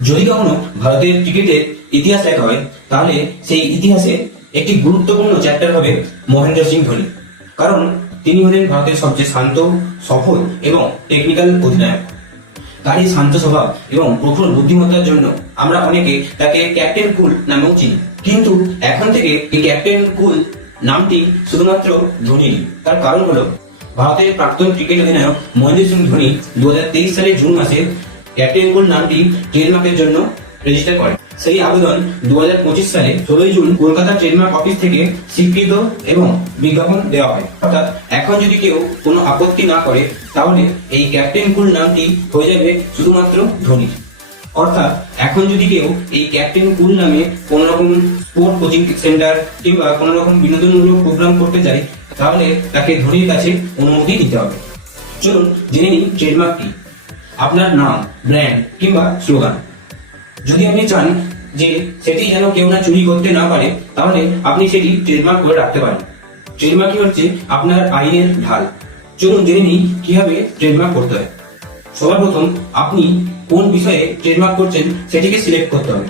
যদি কখনো ভারতের ক্রিকেটের ইতিহাস লেখা হয় তাহলে সেই ইতিহাসে একটি গুরুত্বপূর্ণ চ্যাপ্টার হবে মহেন্দ্র সিং ধোনি। কারণ তিনি হলেন ভারতের সবচেয়ে শান্ত, সফল এবং টেকনিক্যাল অধিনায়ক। তার এই শান্ত স্বভাব এবং প্রখর বুদ্ধিমত্তার জন্য আমরা অনেকে তাকে ক্যাপ্টেন কুল নামেও চিনি। কিন্তু এখন থেকে এই ক্যাপ্টেন কুল নামটি শুধুমাত্র ধোনির। তার কারণ হলো ভারতের প্রাক্তন ক্রিকেট অধিনায়ক মহেন্দ্র সিং ধোনি 2023 সালের জুন মাসে ক্যাপ্টেন কুল নামটি ট্রেডমার্কের জন্য রেজিস্টার করেন। সেই আবেদন 2025 সালে 16 জুন কলকাতা ট্রেডমার্ক অফিস থেকে স্বীকৃত এবং বিজ্ঞাপন দেওয়া হয়। অর্থাৎ এখন যদি কেউ কোনো আপত্তি না করে তাহলে এই ক্যাপ্টেন কুল নামটি হয়ে যাবে শুধুমাত্র ধোনির। অর্থাৎ এখন যদি কেউ এই ক্যাপ্টেন কুল নামে কোন রকম স্পোর্ট কোচিং সেন্টার কিংবা কোন রকম বিনোদনমূলক প্রোগ্রাম করতে যায় তাহলে তাকে ধোনির কাছে অনুমতি দিতে হবে। চলুন জেনে নিন ট্রেডমার্ক কি। আপনার নাম, ব্র্যান্ড কিংবা স্লোগান। যদি আপনি চান যে সেটি যেন কেউ না চুরি করতে না পারে তাহলে আপনি সেটি ট্রেডমার্ক করে রাখতে পারেন। ট্রেডমার্কই হচ্ছে আপনার আইনের ঢাল। চলুন জেনে নিই কিভাবে ট্রেডমার্ক করতে হয়। সবার প্রথম আপনি কোন বিষয়ে ট্রেডমার্ক করছেন সেটিকে সিলেক্ট করতে হবে।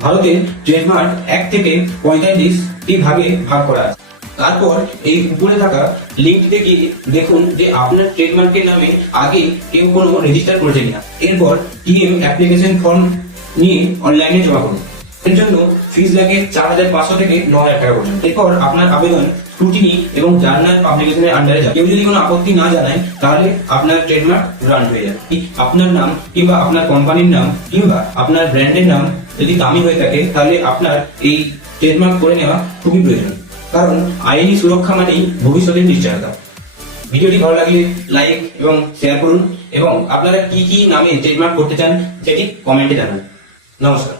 ভারতে ট্রেডমার্ক 1 থেকে 45টি ভাগে ভাগ করা আছে। তারপর এই উপরে থাকা লিঙ্কটিতে গিয়ে দেখুন যে আপনার ট্রেডমার্কের নামে আগে কেউ কোনো রেজিস্টার করেছে কিনা। এরপর টিএম অ্যাপ্লিকেশন ফর্ম নিয়ে অনলাইনে জমা করুন। এর জন্য ফিস লাগে 4,500 থেকে 9,000 টাকা পর্যন্ত। এরপর আপনার আবেদন স্ক্রুটিনি এবং জার্নাল পাবলিকেশনের আন্ডারে যাবে। কেউ যদি কোনো আপত্তি না জানায় তাহলে আপনার ট্রেডমার্ক রান হয়ে যাবে। আপনার নাম কিংবা আপনার কোম্পানির নাম কিংবা আপনার ব্র্যান্ডের নাম যদি দামি হয়ে থাকে তাহলে আপনার এই ট্রেডমার্ক করে নেওয়া খুবই প্রয়োজন। কারণ আইনি সুরক্ষা মানেই ভবিষ্যতের নিশ্চয়তা। ভিডিওটি ভালো লাগলে লাইক এবং শেয়ার করুন এবং আপনারা কি কি নামে ট্রেডমার্ক করতে চান সেটি কমেন্টে জানান। নমস্কার।